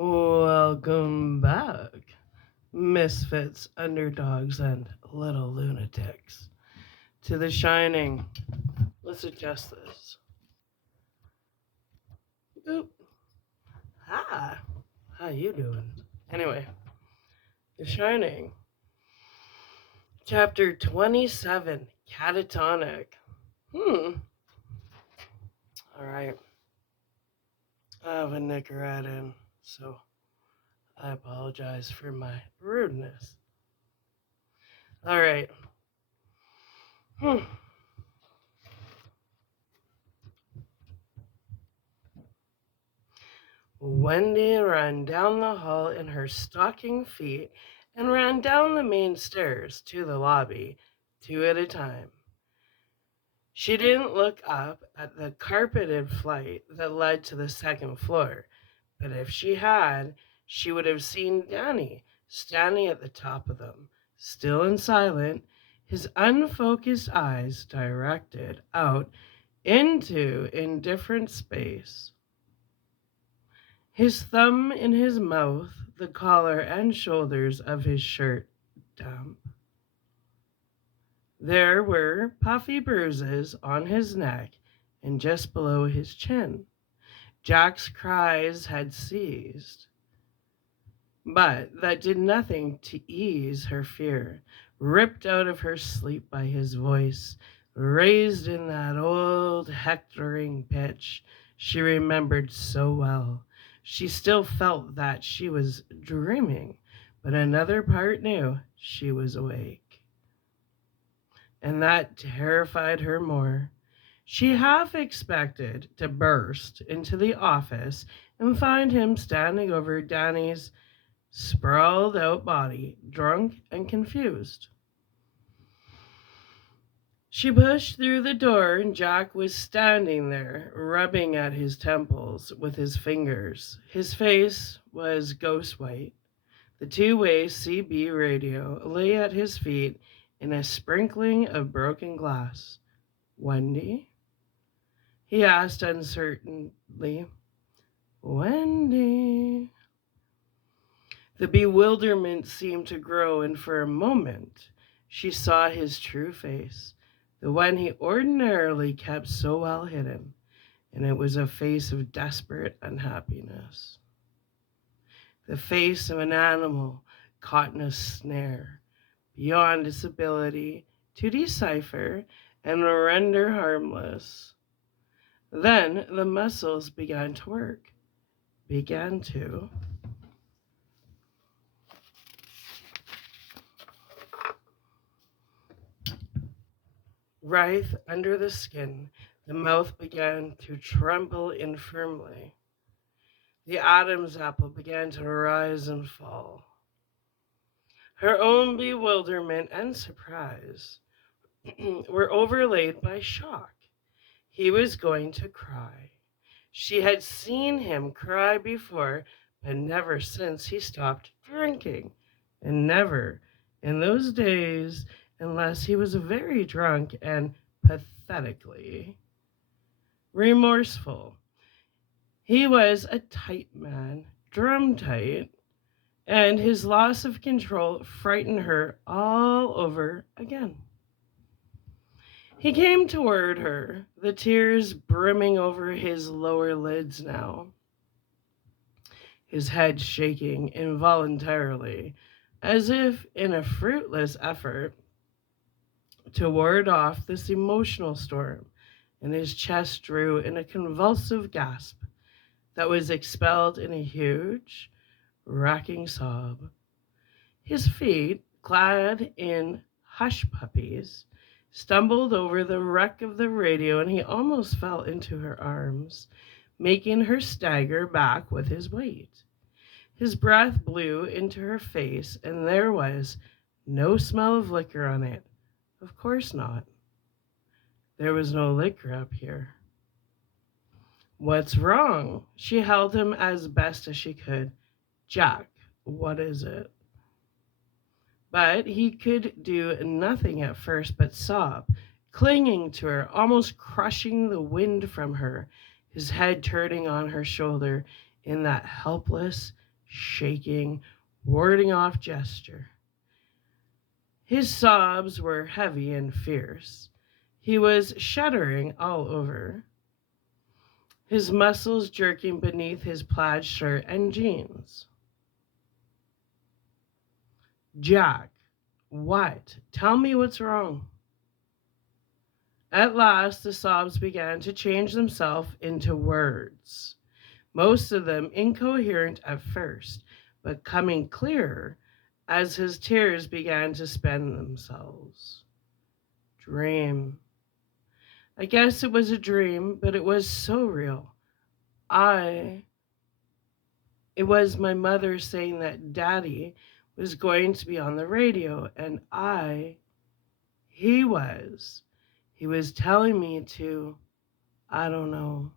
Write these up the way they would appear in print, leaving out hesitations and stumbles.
Welcome back, misfits, underdogs, and little lunatics, to The Shining. Let's adjust this. Oop. Hi. How you doing? Anyway, The Shining, Chapter 27, Catatonic. All right. I have a Nicorette in, so I apologize for my rudeness. All right. Hmm. Wendy ran down the hall in her stocking feet and ran down the main stairs to the lobby, two at a time. She didn't look up at the carpeted flight that led to the second floor, but if she had, she would have seen Danny standing at the top of them, still and silent, his unfocused eyes directed out into indifferent space. His thumb in his mouth, the collar and shoulders of his shirt damp. There were puffy bruises on his neck and just below his chin. Jack's cries had ceased, but that did nothing to ease her fear, ripped out of her sleep by his voice, raised in that old hectoring pitch she remembered so well. She still felt that she was dreaming, but another part knew she was awake. And that terrified her more. She half expected to burst into the office and find him standing over Danny's sprawled out body, drunk and confused. She pushed through the door, and Jack was standing there, rubbing at his temples with his fingers. His face was ghost white. The two-way CB radio lay at his feet in a sprinkling of broken glass. Wendy? He asked uncertainly. Wendy? The bewilderment seemed to grow, and for a moment she saw his true face, the one he ordinarily kept so well hidden, and it was a face of desperate unhappiness. The face of an animal caught in a snare, beyond its ability to decipher and render harmless. Then the muscles began to work, began to. Writhe under the skin, the mouth began to tremble infirmly. The Adam's apple began to rise and fall. Her own bewilderment and surprise were overlaid by shock. He was going to cry. She had seen him cry before, but never since he stopped drinking, and never in those days unless he was very drunk and pathetically remorseful. He was a tight man, drum tight, and his loss of control frightened her all over again. He came toward her, the tears brimming over his lower lids now, his head shaking involuntarily, as if in a fruitless effort to ward off this emotional storm, and his chest drew in a convulsive gasp that was expelled in a huge, racking sob. His feet, clad in hush puppies, stumbled over the wreck of the radio, and he almost fell into her arms, making her stagger back with his weight. His breath blew into her face, and there was no smell of liquor on it. Of course not. There was no liquor up here. What's wrong? She held him as best as she could. Jack, what is it? But he could do nothing at first but sob, clinging to her, almost crushing the wind from her, his head turning on her shoulder in that helpless, shaking, warding off gesture. His sobs were heavy and fierce. He was shuddering all over, his muscles jerking beneath his plaid shirt and jeans. Jack, what? Tell me what's wrong. At last, the sobs began to change themselves into words, most of them incoherent at first, but coming clearer as his tears began to spend themselves. Dream. I guess it was a dream, but it was so real. I. It was my mother saying that Daddy was going to be on the radio, and he was. He was telling me to, I don't know.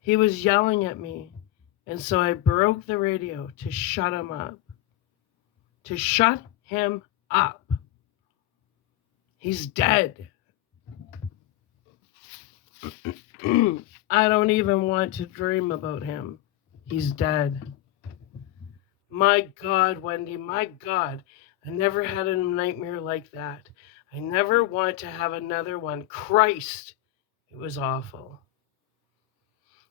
He was yelling at me, and so I broke the radio to shut him up. To shut him up. He's dead. I don't even want to dream about him. He's dead. My God, Wendy, my God. I never had a nightmare like that. I never want to have another one. Christ, it was awful.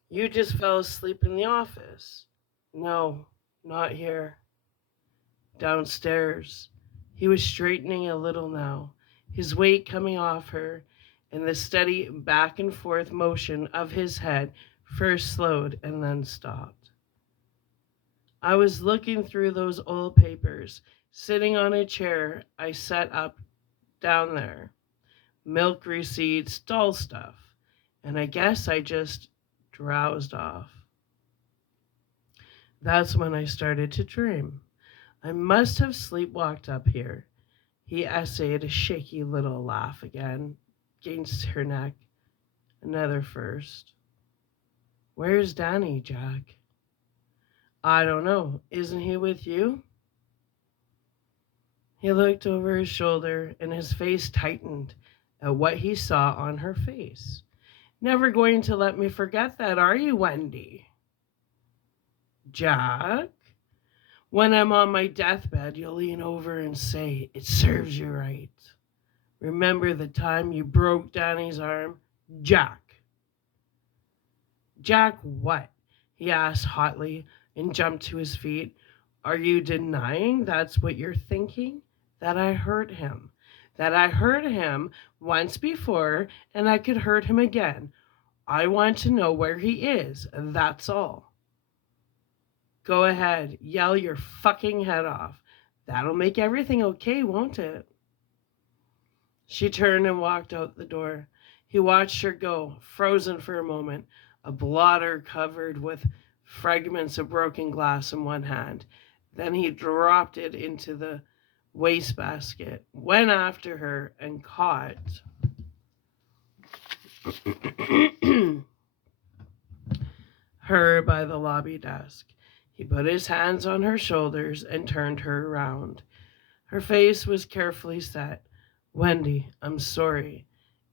You just fell asleep in the office. No, not here. Downstairs. He was straightening a little now, his weight coming off her, and the steady back and forth motion of his head first slowed and then stopped. I was looking through those old papers, sitting on a chair I set up down there. Milk receipts, dull stuff. And I guess I just drowsed off. That's when I started to dream. I must have sleepwalked up here. He essayed a shaky little laugh against her neck. Another first. Where's Danny, Jack? I don't know. Isn't he with you? He looked over his shoulder and his face tightened at what he saw on her face. Never going to let me forget that, are you, Wendy? Jack? When I'm on my deathbed, you'll lean over and say, it serves you right. Remember the time you broke Danny's arm? Jack. Jack what? He asked hotly and jumped to his feet. Are you denying that's what you're thinking? That I hurt him. That I hurt him once before and I could hurt him again. I want to know where he is, that's all. Go ahead, yell your fucking head off. That'll make everything okay, won't it? She turned and walked out the door. He watched her go, frozen for a moment, a blotter covered with fragments of broken glass in one hand. Then he dropped it into the wastebasket, went after her, and caught her by the lobby desk. He put his hands on her shoulders and turned her around. Her face was carefully set. Wendy, I'm sorry.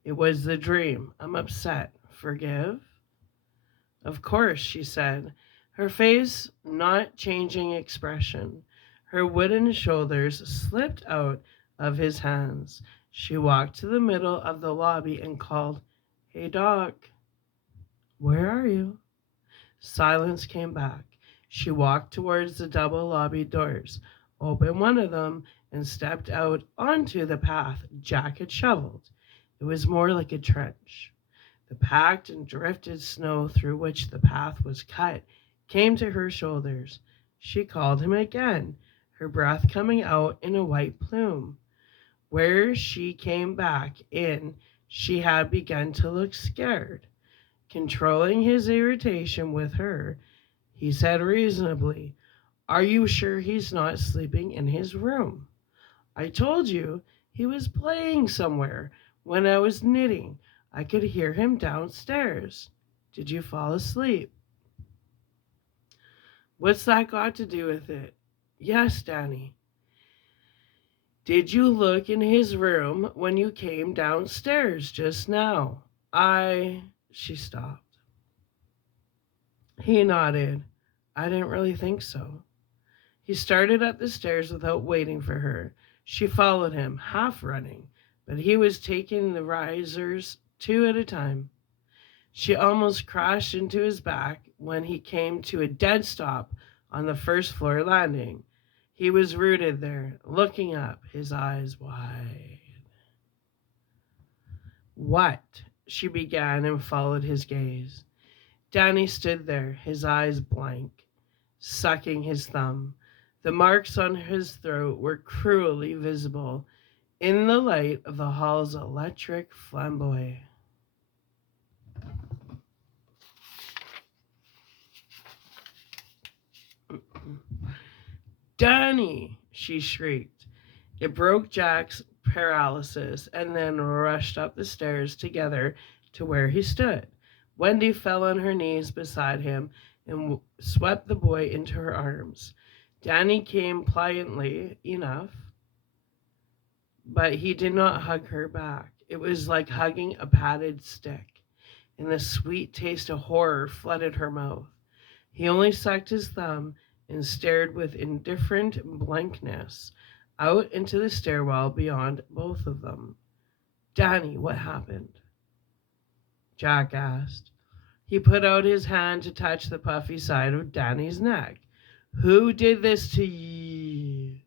It was the dream. I'm upset. Forgive? Of course, she said, her face not changing expression. Her wooden shoulders slipped out of his hands. She walked to the middle of the lobby and called, Hey, Doc. Where are you? Silence came back. She walked towards the double lobby doors, opened one of them, and stepped out onto the path Jack had shoveled. It was more like a trench. The packed and drifted snow through which the path was cut came to her shoulders. She called him again, her breath coming out in a white plume. Where she came back in, she had begun to look scared. Controlling his irritation with her, he said reasonably, Are you sure he's not sleeping in his room? I told you he was playing somewhere when I was knitting. I could hear him downstairs. Did you fall asleep? What's that got to do with it? Yes, Danny. Did you look in his room when you came downstairs just now? She stopped. He nodded. I didn't really think so. He started up the stairs without waiting for her. She followed him, half running, but he was taking the risers two at a time. She almost crashed into his back when he came to a dead stop on the first floor landing. He was rooted there, looking up, his eyes wide. What? She began and followed his gaze. Danny stood there, his eyes blank, sucking his thumb. The marks on his throat were cruelly visible in the light of the hall's electric flamboyant. Danny! She shrieked. It broke Jack's paralysis and then rushed up the stairs together to where he stood. Wendy fell on her knees beside him and swept the boy into her arms. Danny came pliantly enough, but he did not hug her back. It was like hugging a padded stick, and the sweet taste of horror flooded her mouth. He only sucked his thumb and stared with indifferent blankness out into the stairwell beyond both of them. Danny, what happened? Jack asked. He put out his hand to touch the puffy side of Danny's neck. Who did this to you?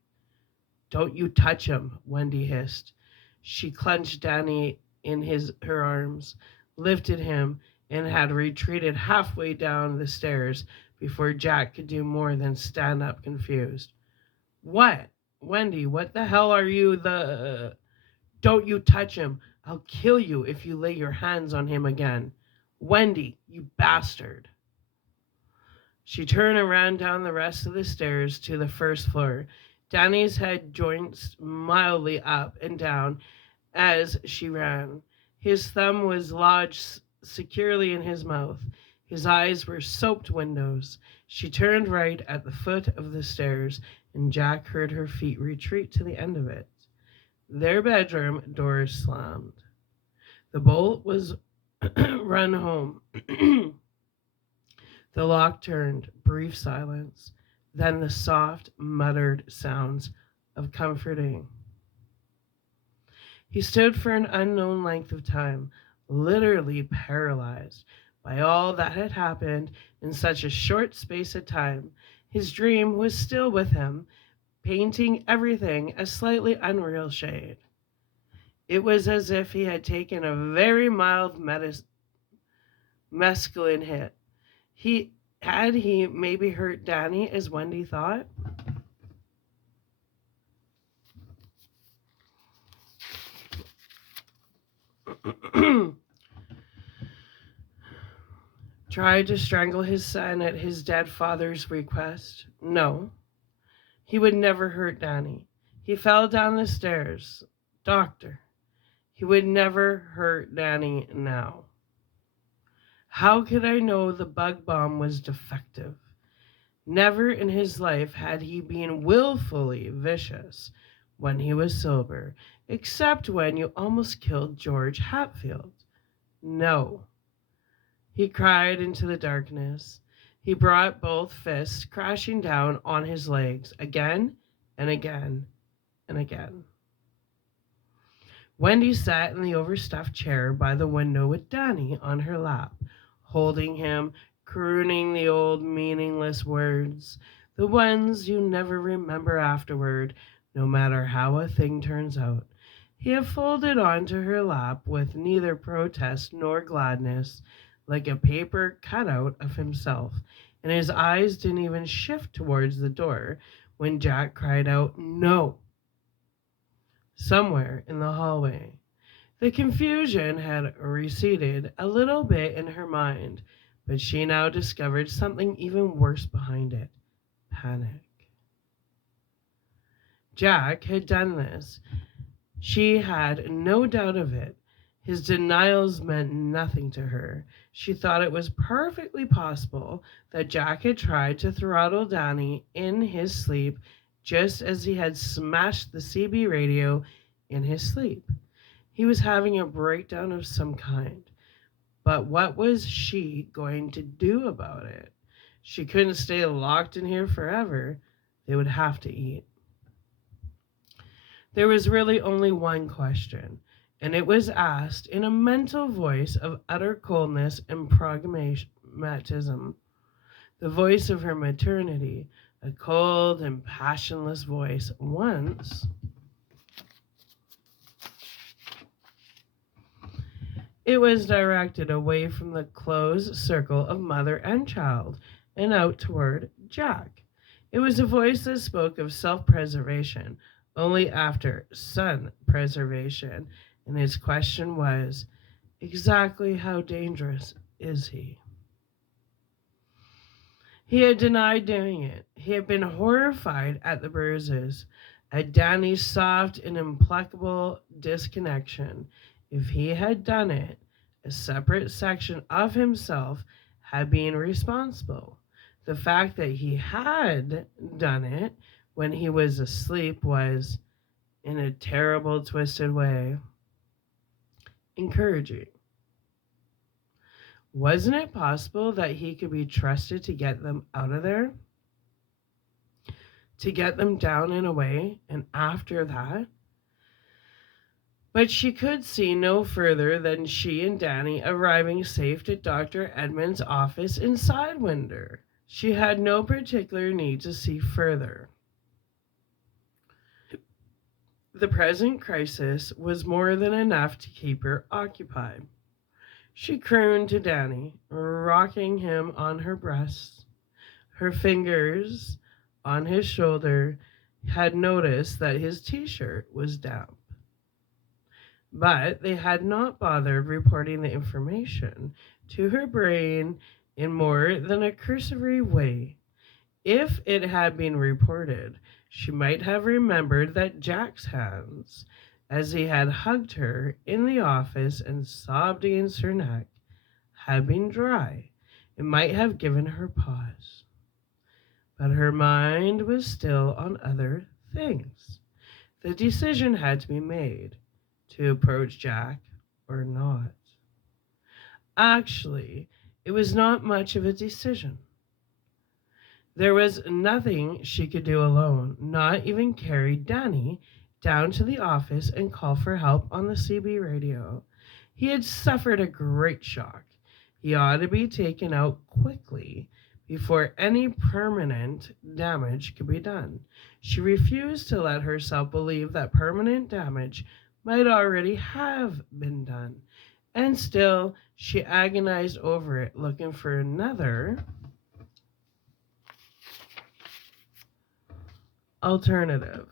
Don't you touch him, Wendy hissed. She clenched Danny in her arms, lifted him, and had retreated halfway down the stairs before Jack could do more than stand up confused. What? Wendy, what the hell are you Don't you touch him. I'll kill you if you lay your hands on him again. Wendy, you bastard. She turned and ran down the rest of the stairs to the first floor. Danny's head joints mildly up and down as she ran. His thumb was lodged securely in his mouth. His eyes were soaped windows. She turned right at the foot of the stairs, and Jack heard her feet retreat to the end of it. Their bedroom door slammed. The bolt was run home. The lock turned. Brief silence. Then the soft, muttered sounds of comforting. He stood for an unknown length of time, literally paralyzed by all that had happened in such a short space of time. His dream was still with him, painting everything a slightly unreal shade. It was as if he had taken a very mild mescaline hit. Had he maybe hurt Danny as Wendy thought? Tried to strangle his son at his dead father's request? No, he would never hurt Danny. He fell down the stairs. Doctor, he would never hurt Danny now. How could I know the bug bomb was defective? Never in his life had he been willfully vicious when he was sober, except when you almost killed George Hatfield. No. He cried into the darkness. He brought both fists crashing down on his legs again and again and again. Wendy sat in the overstuffed chair by the window with Danny on her lap, holding him, crooning the old meaningless words, the ones you never remember afterward, no matter how a thing turns out. He had folded onto her lap with neither protest nor gladness, like a paper cutout of himself, and his eyes didn't even shift towards the door when Jack cried out, "No!" somewhere in the hallway. The confusion had receded a little bit in her mind, but she now discovered something even worse behind it: panic. Jack had done this. She had no doubt of it. His denials meant nothing to her. She thought it was perfectly possible that Jack had tried to throttle Danny in his sleep, just as he had smashed the CB radio in his sleep. He was having a breakdown of some kind. But what was she going to do about it? She couldn't stay locked in here forever. They would have to eat. There was really only one question, and it was asked in a mental voice of utter coldness and pragmatism, the voice of her maternity, a cold and passionless voice. Once it was directed away from the close circle of mother and child and out toward Jack. It was a voice that spoke of self preservation only after son preservation, and his question was, exactly how dangerous is he? He had denied doing it. He had been horrified at the bruises, at Danny's soft and implacable disconnection. If he had done it, a separate section of himself had been responsible. The fact that he had done it when he was asleep was, in a terrible, twisted way, encouraging. Wasn't it possible that he could be trusted to get them out of there? To get them down and away, and after that? But she could see no further than she and Danny arriving safe at Dr. Edmund's office in Sidewinder. She had no particular need to see further. The present crisis was more than enough to keep her occupied. She crooned to Danny, rocking him on her breast. Her fingers on his shoulder had noticed that his t-shirt was damp. But they had not bothered reporting the information to her brain in more than a cursory way. If it had been reported, she might have remembered that Jack's hands, as he had hugged her in the office and sobbed against her neck, had been dry. It might have given her pause. But her mind was still on other things. The decision had to be made, to approach Jack or not. Actually, it was not much of a decision. There was nothing she could do alone, not even carry Danny down to the office and call for help on the CB radio. He had suffered a great shock. He ought to be taken out quickly before any permanent damage could be done. She refused to let herself believe that permanent damage might already have been done. And still, she agonized over it, looking for another alternative.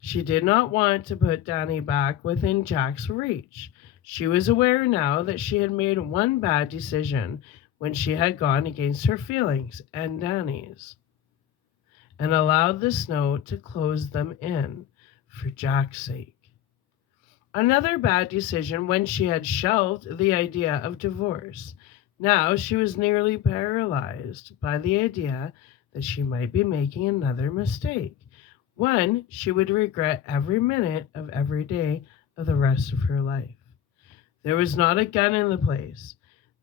She did not want to put Danny back within Jack's reach. She was aware now that she had made one bad decision when she had gone against her feelings and Danny's, and allowed the snow to close them in for Jack's sake. Another bad decision when she had shelved the idea of divorce. Now she was nearly paralyzed by the idea that she might be making another mistake, one she would regret every minute of every day of the rest of her life. There was not a gun in the place.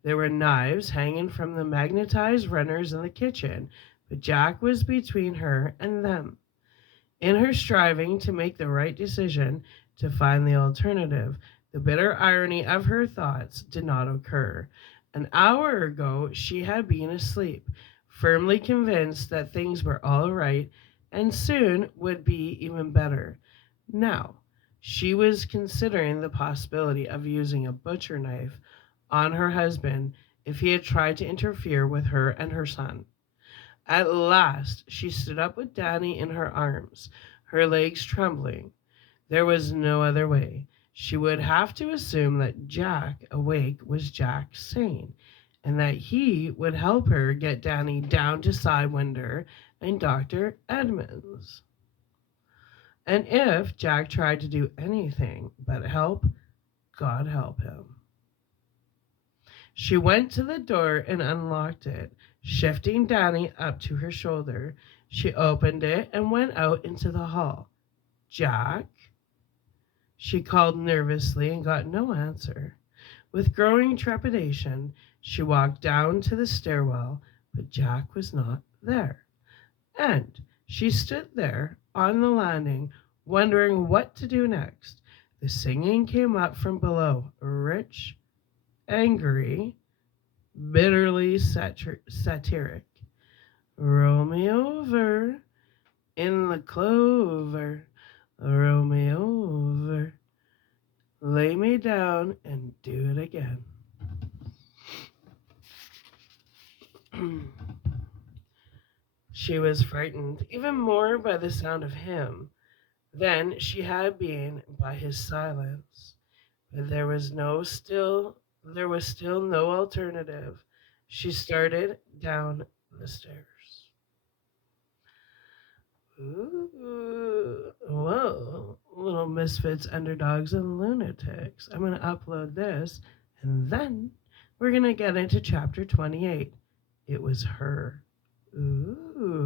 There were knives hanging from the magnetized runners in the kitchen, but Jack was between her and them. In her striving to make the right decision, to find the alternative, the bitter irony of her thoughts did not occur. An hour ago she had been asleep, firmly convinced that things were all right and soon would be even better. Now, she was considering the possibility of using a butcher knife on her husband if he had tried to interfere with her and her son. At last, she stood up with Danny in her arms, her legs trembling. There was no other way. She would have to assume that Jack awake was Jack sane, and that he would help her get Danny down to Sidewinder and Dr. Edmonds. And if Jack tried to do anything but help, God help him. She went to the door and unlocked it, shifting Danny up to her shoulder. She opened it and went out into the hall. Jack? She called nervously and got no answer. With growing trepidation, She walked down to the stairwell, but Jack was not there. And she stood there on the landing, wondering what to do next. The singing came up from below, rich, angry, bitterly satiric. Roll me over in the clover, roll me over, lay me down and do it again. She was frightened even more by the sound of him than she had been by his silence. But there was still no alternative. She started down the stairs. Ooh, whoa, little misfits, underdogs, and lunatics. I'm going to upload this, and then we're going to get into chapter 28. It was her. Ooh.